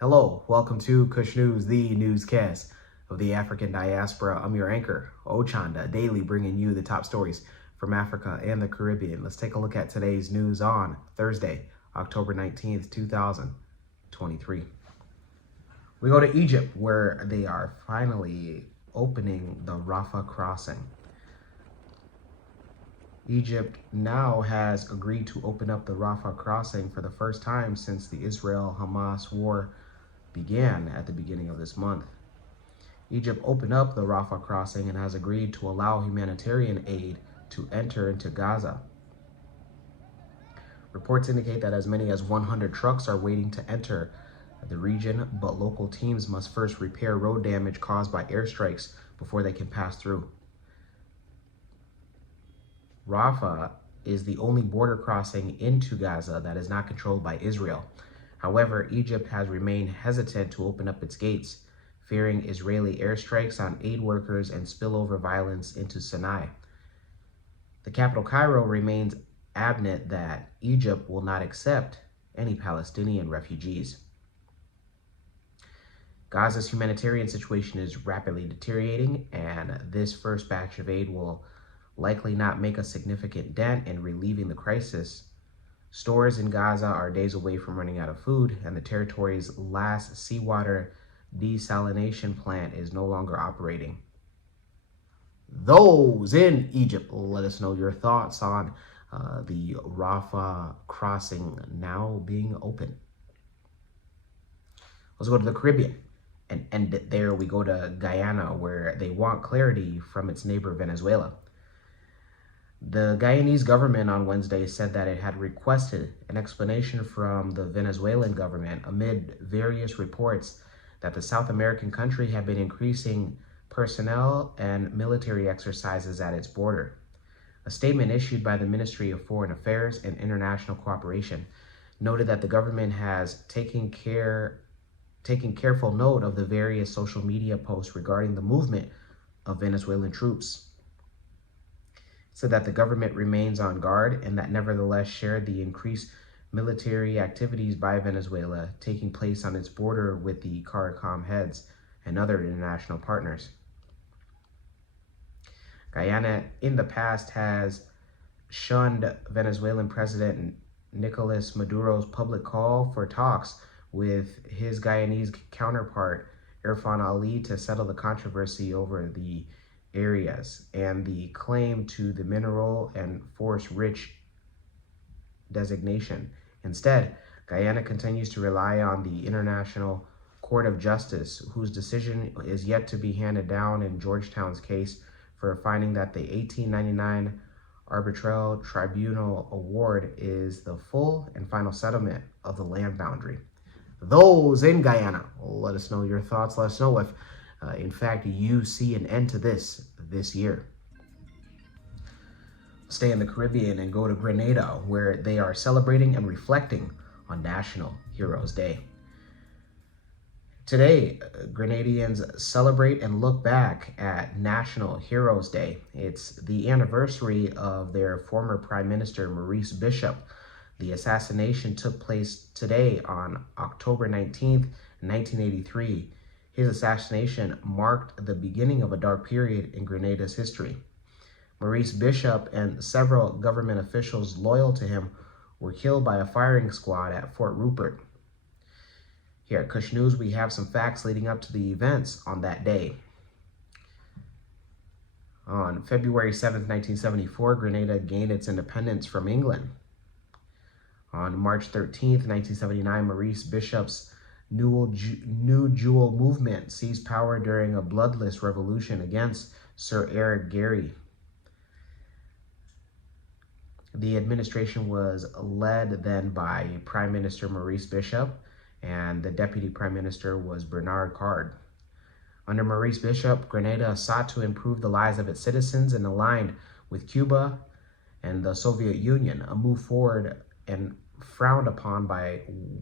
Hello, welcome to Kush News, the newscast of the African diaspora. I'm your anchor, Ochanda, daily bringing you the top stories from Africa and the Caribbean. Let's take a look at today's news on Thursday, October 19th, 2023. We go to Egypt, where they are finally opening the Rafah crossing. Egypt now has agreed to open up the Rafah crossing for the first time since the Israel-Hamas war began at the beginning of this month. Egypt opened up the Rafah crossing and has agreed to allow humanitarian aid to enter into Gaza. Reports indicate that as many as 100 trucks are waiting to enter the region, but local teams must first repair road damage caused by airstrikes before they can pass through. Rafah is the only border crossing into Gaza that is not controlled by Israel. However, Egypt has remained hesitant to open up its gates, fearing Israeli airstrikes on aid workers and spillover violence into Sinai. The capital, Cairo, remains adamant that Egypt will not accept any Palestinian refugees. Gaza's humanitarian situation is rapidly deteriorating, and this first batch of aid will likely not make a significant dent in relieving the crisis. Stores in Gaza are days away from running out of food, and the territory's last seawater desalination plant is no longer operating. Those in Egypt, let us know your thoughts on the Rafah crossing now being open. Let's go to the Caribbean and end it there. We go to Guyana, where they want clarity from its neighbor Venezuela. The Guyanese government on Wednesday said that it had requested an explanation from the Venezuelan government amid various reports that the South American country had been increasing personnel and military exercises at its border. A statement issued by the Ministry of Foreign Affairs and International Cooperation noted that the government has taken careful note of the various social media posts regarding the movement of Venezuelan troops. Said that the government remains on guard and that nevertheless shared the increased military activities by Venezuela taking place on its border with the CARICOM heads and other international partners. Guyana in the past has shunned Venezuelan President Nicolas Maduro's public call for talks with his Guyanese counterpart Irfan Ali to settle the controversy over the areas and the claim to the mineral and forest-rich designation. Instead, Guyana continues to rely on the International Court of Justice, whose decision is yet to be handed down in Georgetown's case for finding that the 1899 Arbitral Tribunal award is the full and final settlement of the land boundary. Those in Guyana, let us know your thoughts. Let us know if in fact you see an end to this year. Stay in the Caribbean and go to Grenada, where they are celebrating and reflecting on National Heroes Day. Today, Grenadians celebrate and look back at National Heroes Day. It's the anniversary of their former Prime Minister, Maurice Bishop. The assassination took place today on October 19th, 1983. His assassination marked the beginning of a dark period in Grenada's history. Maurice Bishop and several government officials loyal to him were killed by a firing squad at Fort Rupert. Here at Kush News, we have some facts leading up to the events on that day. On February 7th, 1974, Grenada gained its independence from England. On March 13th, 1979, Maurice Bishop's New Jewel movement seized power during a bloodless revolution against Sir Eric Gairy. The administration was led then by Prime Minister Maurice Bishop, and the Deputy Prime Minister was Bernard Card. Under Maurice Bishop, Grenada sought to improve the lives of its citizens and aligned with Cuba and the Soviet Union, a move forward and frowned upon by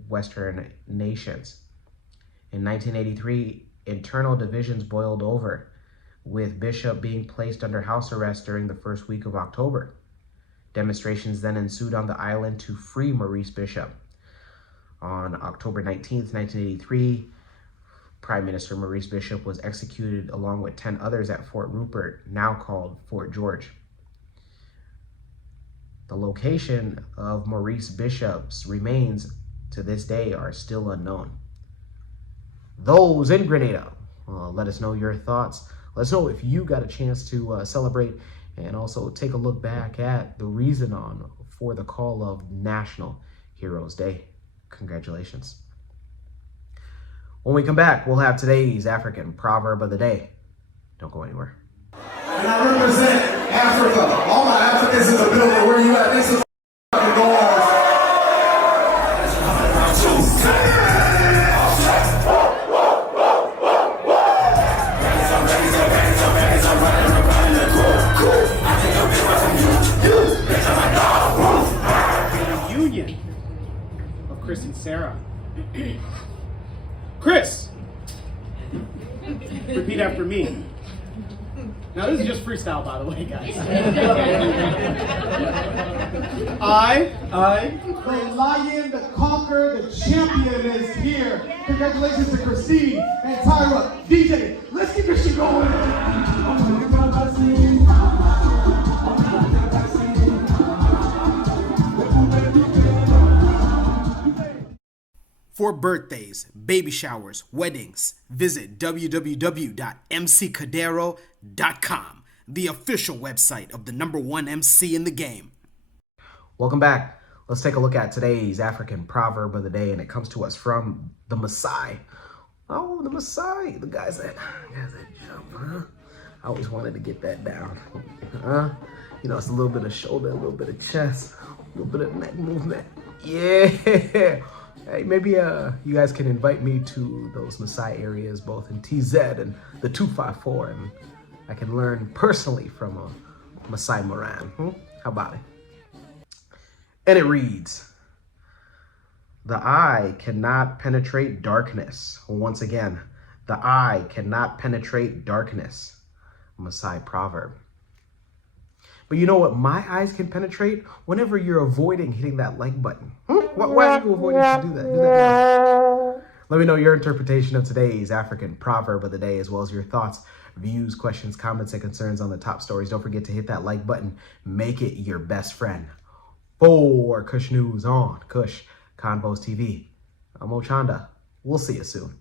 Western nations. In 1983, internal divisions boiled over, with Bishop being placed under house arrest during the first week of October. Demonstrations then ensued on the island to free Maurice Bishop. On October 19th, 1983, Prime Minister Maurice Bishop was executed along with 10 others at Fort Rupert, now called Fort George. The location of Maurice Bishop's remains to this day are still unknown. Those in Grenada, let us know your thoughts. Let us know if you got a chance to celebrate, and also take a look back at the reason for the call of National Heroes Day. Congratulations. When we come back, we'll have today's African proverb of the day. Don't go anywhere. And I represent Africa. All my Africans in the building, where you at? This is fucking going. Union of Chris and Sarah. Chris, repeat after me. Now this is just freestyle, by the way, guys. The lion, the conqueror, the champion is here. Congratulations to Christine and Tyra. DJ, let's keep this shit going. For birthdays, baby showers, weddings, visit www.mccadero.com, the official website of the #1 MC in the game. Welcome back. Let's take a look at today's African proverb of the day, and it comes to us from the Maasai. Oh, the Maasai, the guys that jump, huh? I always wanted to get that down. You know, it's a little bit of shoulder, a little bit of chest, a little bit of neck movement. Yeah. Hey, maybe you guys can invite me to those Maasai areas, both in TZ and the 254, and I can learn personally from a Maasai Moran. How about it? And it reads, the eye cannot penetrate darkness. Once again, the eye cannot penetrate darkness. Maasai proverb. But you know what my eyes can penetrate? Whenever you're avoiding hitting that like button. Why are you avoiding to do that? Do that now. Let me know your interpretation of today's African proverb of the day, as well as your thoughts, views, questions, comments, and concerns on the top stories. Don't forget to hit that like button. Make it your best friend. For Kush News on Kush Convos TV, I'm Ochanda. We'll see you soon.